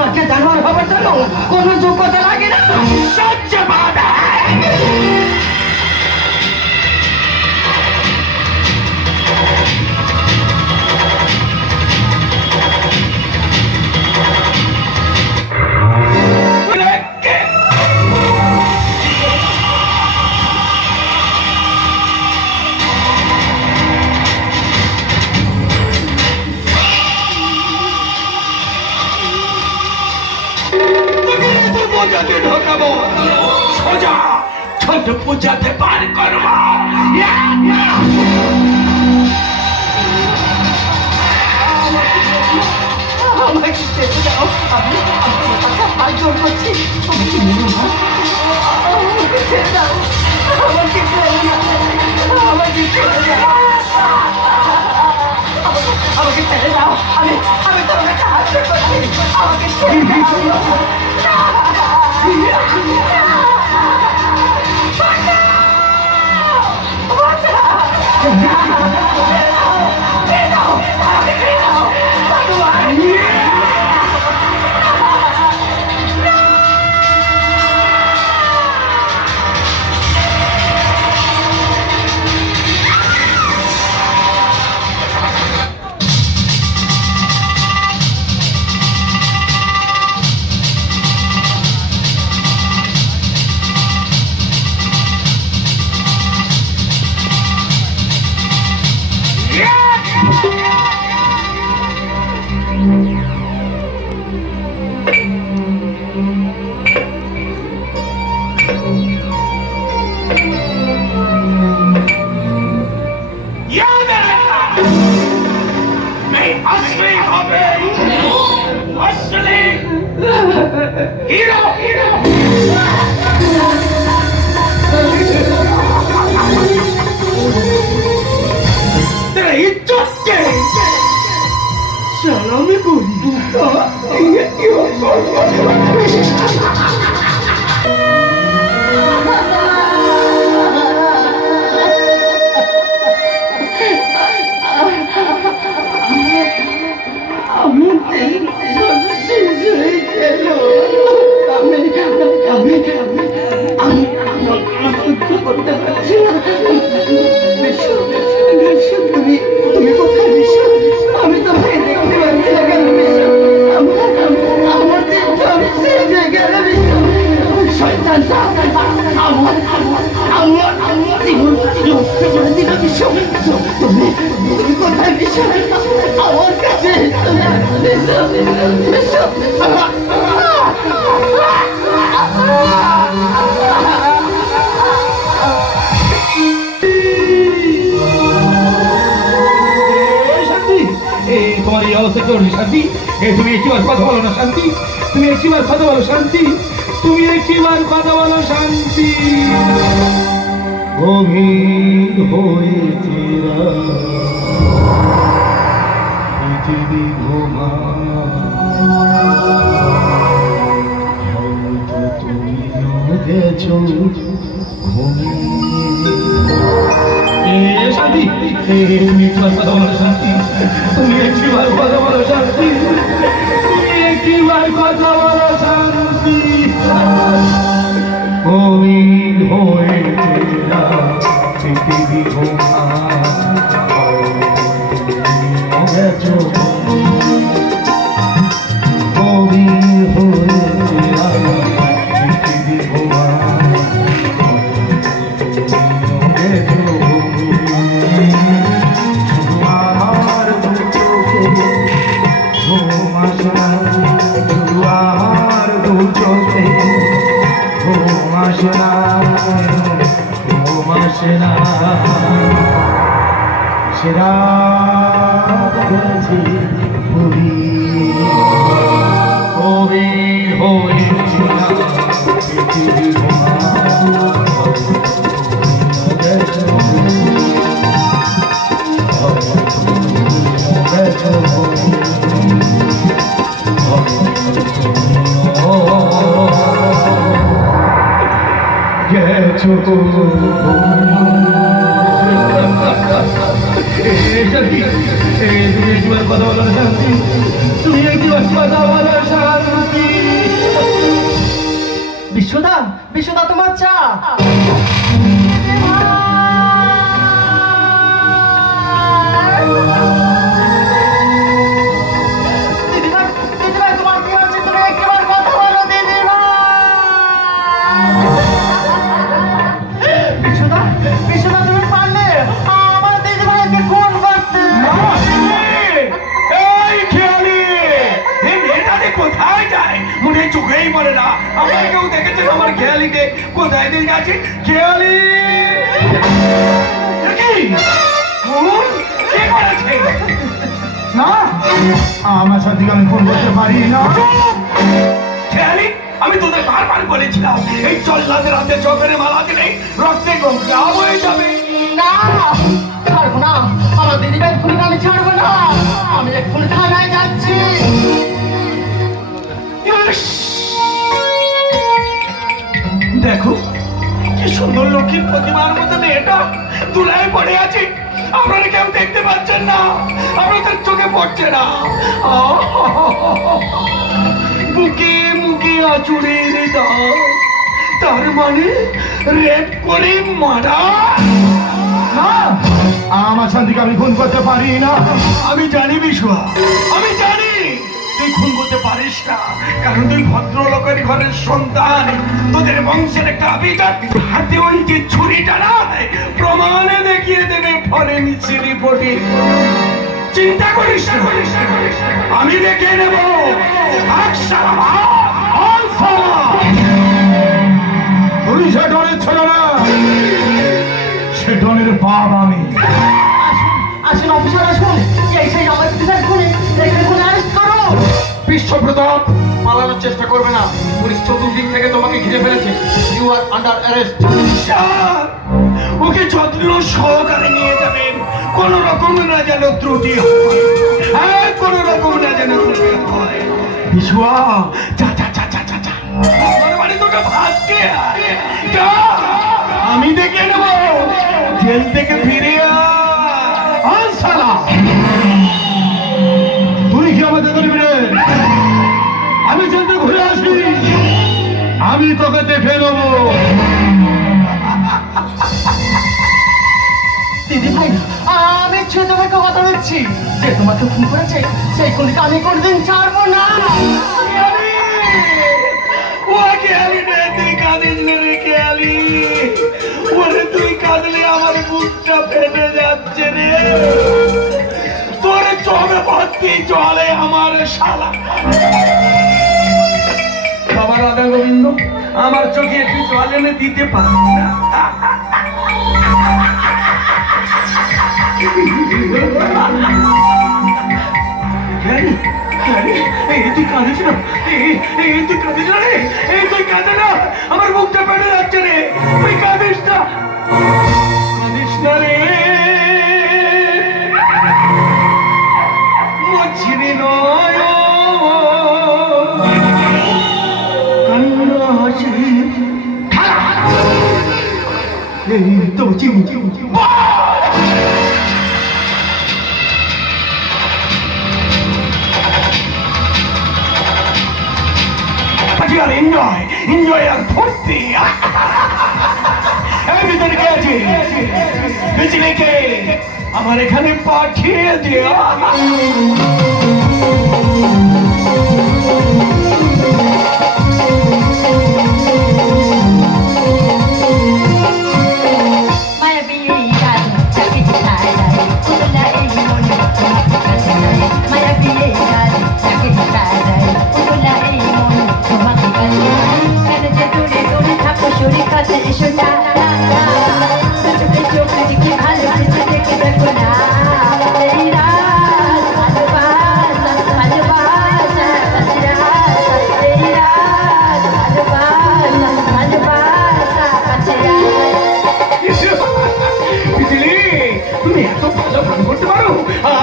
তোমাকে জানোয়ার হবার জন্য কোনো যোগ্যতা লাগে না। সহ্য বাধা ঢোকাবো সোজা ছোট পূজাতে পার করবো। আমাকে ছেড়ে দাও, আমি হাত জোর করছি। আমাকে ছেড়ে দাও, আমাকে ছেড়ে দাও, আমাকে ছেড়ে দাও, আমাকে ছেড়ে দাও। আমি তোমার কাছে হাত জোর করছি, আমাকে ছেড়ে দাও। শান্তি, তুমি একটিবার কথা বলো না শান্তি, তুমি একটিবার কথা বলো শান্তি, তুমি একটিবার কথা বলো শান্তি। গভীর হয়েছে পৃথিবী ঘুমা, হয়তো তুমিও গেছো ঘুমিয়ে। শান্তি, তুমি একটিবার কথা বলো শান্তি, তুমি একটিবার কথা বলো শান্তি, তুমি একটিবার কথা বলো শান্তি। গভীর হয়েছে পৃথিবী ঘুমা, গেছো গভীর হয়েছে পৃথিবী ঘুমা, সেরা তুমি একবার কথা বলো শান্তি, তুমি একবার কথা বলো শান্তি। বিশুদা, বিশুদা তোমার চা। দিদিভাই, দিদিভাই তোমার কি হচ্ছে? তুমি একবার কথা বলো দিদিভাই। বিশুদা, বিশুদা তুমি পারলে আমার দিদিভাইকে খুন করতে। এই খেয়ালি, এই মেয়েটাকে কোথায় যায় মনে চোখেই পড়ে না। আমার কেউ দেখেছেন আমার খেয়ালিকে কোথায় দিয়ে যাচ্ছে? খেয়ালি কে করেছে? না, আমার সাথে আমি ফোন করতে পারি না। খেয়ালি, আমি তোদের বারবার বলেছিলাম এই চল্লাদের হাতে চোখের মালা দিলে রক্তে গঙ্গা হয়ে যাবে। না, ছাড়বো না, আমার দিদিভাই খুনিকে আমি ছাড়বো না। আমি এক্ষুনি থানায় যাচ্ছি। দেখো কি সুন্দর লক্ষ্মীর প্রতিমার মতো মেয়েটা দুলায় পড়ে আছে। আপনারা কেউ দেখতে পাচ্ছেন না, আপনাদের চোখে পড়ছে না। বুকে মুখে আচুরের দাগ, তার মানে রেপ করে মারা। না, আমার শান্তিকে আমি খুন করতে পারি না। আমি জানি বিশুয়া, আমি জানি তুই খুন করতে পারিস না, কারণ তুই ভদ্রলোকের ঘরের সন্তান। তোদের বংশের একটা আবিষ্কার হাতে ওই যে ছুরিটা না প্রমাণে দেখিয়ে দেবে ফরেনসিক রিপোর্টে। চিন্তা করিস না, আমি দেখে নেব। তুই সে ডনের ছেলে না, সে ডনের বাপ আমি। আসুন অফিসার, আসুন। এই সেই আমার দিদিভাই খুনি, এখানে খুনি অ্যারেস্ট করো। বিশ্বপ্রতাপ, পালানোর চেষ্টা করবে না। পুলিশ চতুর্দিক থেকে তোমাকে ঘিরে ফেলেছে। You are under arrest. ওকে যত্ন সহকারে নিয়ে যাবেন, কোন রকম না যেন ত্রুটি হয়। হ্যাঁ, কোন রকম না যেন ত্রুটি হয়। বিশুয়া, যা যা যা যা যা যা, আমার বাড়ি তোকে ভাগতে আয়। যা, আমি দেখে নেব। জেল থেকে ফিরে আয়। শালা, তুই কি আমাদের করবি রে? আমি জেলতে ঘুরে আসি, আমি তোকে দেখে নেবো। দিদিভাই, আমি ছেলে তোমাকে কথা দিচ্ছি, যে তোমাকে খুন করেছে সেই খুনিকে আমি কোনদিন ছাড়বো না। তুই কাঁদিস না রে খেয়ালি। ওরে তুই কাঁদলে আমার বুকটা ফেটে যাচ্ছে রে। তোর চোখে ভর্তি জলে আমার শালা। বাবা রাধা গোবিন্দ, আমার চোখে একটু জল এনে দিতে পারি না? তুই কাঁদিস না, তুই কাঁদিস না রে, তুই কাঁদে না, আমার মুখটা পেটে যাচ্ছে রে। তুই কাঁদিস না, কাঁদিস না রে। মছিরি নয় কান্না হাসি, এই তো চিম চিম চিম। এনজয় এনজয় আর ফুর্তি। ভিতরে কে আছে? পিছনে কে? আমার এখানে পাঠিয়ে দেয়া।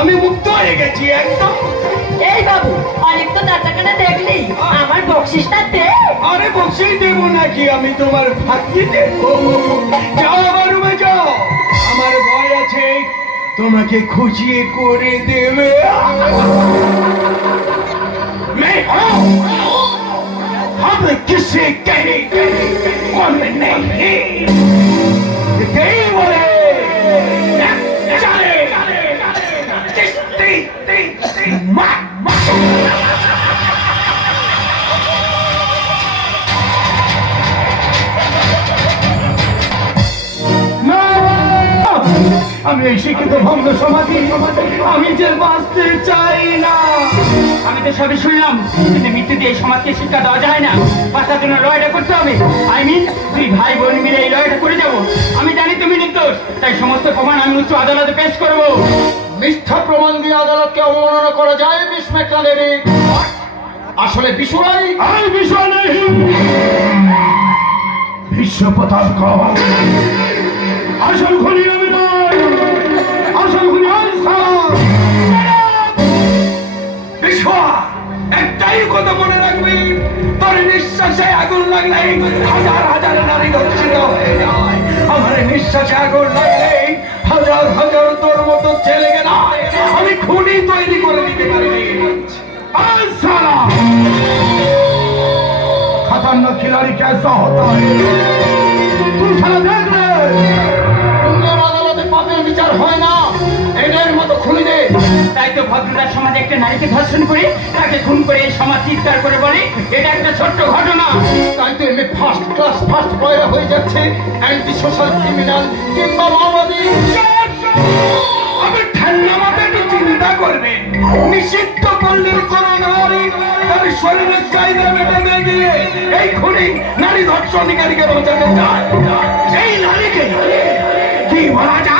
আমি মুক্ত হয়ে গেছি একদম। এই বাবু, অনেক তো নাটকটা দেখলি, আমার বকশিসটা দে। আরে বকশিস দেবো নাকি, আমি তোমার ভাগ্যি দেবো। যাও আমার রুমে যাও, আমার ভয় আছে তোমাকে খুশি করে দেবে। मैं हूँ अब किसी के कौन नहीं बोले আমি এই শিক্ষিত ভঙ্গ সমাধি আমি যে বাঁচতে চাই না। আমি তো সবই শুনলাম, কিন্তু মৃত্যু দিয়ে এই সমাজকে শিক্ষা দেওয়া যায় না, বাঁচার জন্য লড়াইটা করতে হবে। তুই ভাই বোন মিলে এই লড়াইটা করে যাবো। আমি জানি তুমি নির্দোষ, তাই সমস্ত প্রমাণ আমি উচ্চ আদালতে পেশ করবো। মিথ্যা প্রমাণ দিয়ে আদালতকে অবমাননা করা যায় বিস্মেকলা দেবী? আসলে বিশুরাই বিষয় নেই, বিশ্ব পতাকা আসল খুনি আমি নয়, আসল খুনি বিশ্ব। একটাই কথা মনে রাখবি, তোর নিঃশ্বাসে আগুন লাগলে হাজার হাজার নারী ধর্ষিত হয়ে যায়। আমার নিঃশ্বাসে আগুন লাগলে হাজার হাজার তোর মতো ছেলেকে না আমি খুনি তৈরি করে দিতে পারি। खतरनाक खिलाड़ी कैसा होता है तू साला देख ले। আদালতে পাপের বিচার হয় না, এদের মতো খুনিদের। তাই তো ভদ্রতার সমাজে একটা নারীকে ধর্ষণ করে তাকে খুন করে এই সমাজ চিৎকার করে বলে এটা একটা ছোট্ট ঘটনা। তাই তো এমনি ফার্স্ট ক্লাস ফার্স্ট বয়রা হয়ে যাচ্ছে অ্যান্টি সোশ্যাল ক্রিমিনাল কিংবা মাওবাদী। আমি ঠান্ডা মাথায় একটু চিন্তা করবে, নিষিদ্ধ পল্লীর কোন নারী তার শরীরের চাহিদা মেটাতে গিয়ে এই খুনি নারী ধর্ষণকারীকে বাঁচাতে চায়। এই নারীকে কি বলা যায়?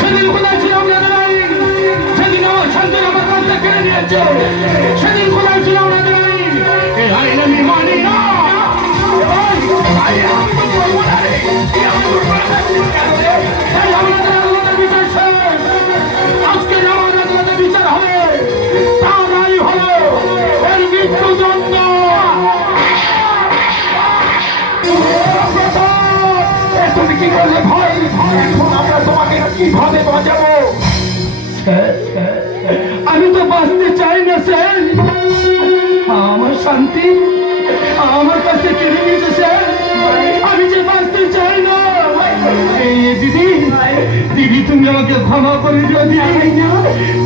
সেদিন কোথায় ছিলাম না, সেদিন আমার শান্তি আমার কাছ থেকে কেড়ে নিয়েছে। সেদিন কোথায় ছিলাম না, এই আইন আমি মানি না। আজকে আমার আদালতে বিচার হবে, তা নাই হলো এর মৃত্যুদণ্ড। তুমি কি করলে ভয়? এখন আমরা তোমাকে কিভাবে বাঁচাবো? আমি তো বাঁচতে চাই না স্যার, আমার শান্তি আমার কাছে কেড়ে নিয়েছে স্যার। আমি যে বাঁচতে চাই না। দিদি দিদি তুমি আমাকে ক্ষমা করে দিও দিদি।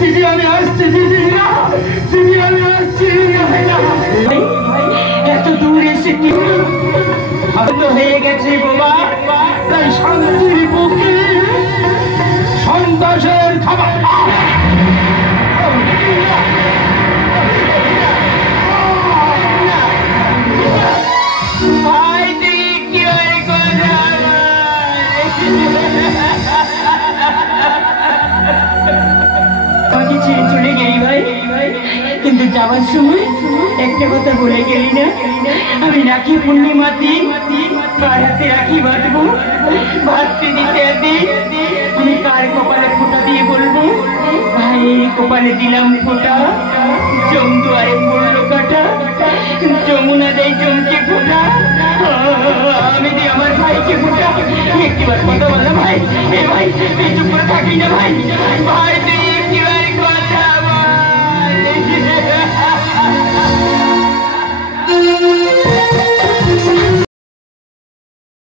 দিদি আমি আসছি, দিদি দিদি আমি আসছি। এত দূর এসে কি হয়ে গেছে বাবা? তাই শান্তির বুকে সন্ত্রাসের খাবার। চলে গেলি ভাই, কিন্তু যাওয়ার সময় একটা কথা বলে গেলি না, আমি রাখি পূর্ণিমার দিন কার হাতে রাখি বাঁধবো, ভাবতে দিতে আমি কার কপালে ফোঁটা দিয়ে বলবো ভাই কপালে দিলাম ফোঁটা, জমদুয়ারে পড়লো কাটা, যমুনা দেয় জমকে ফোঁটা, আমি দিই আমার ভাইকে ফোঁটা। একটিবার কথা বললাম ভাই, এ ভাই চুপ করে থাকি না ভাই, ভাই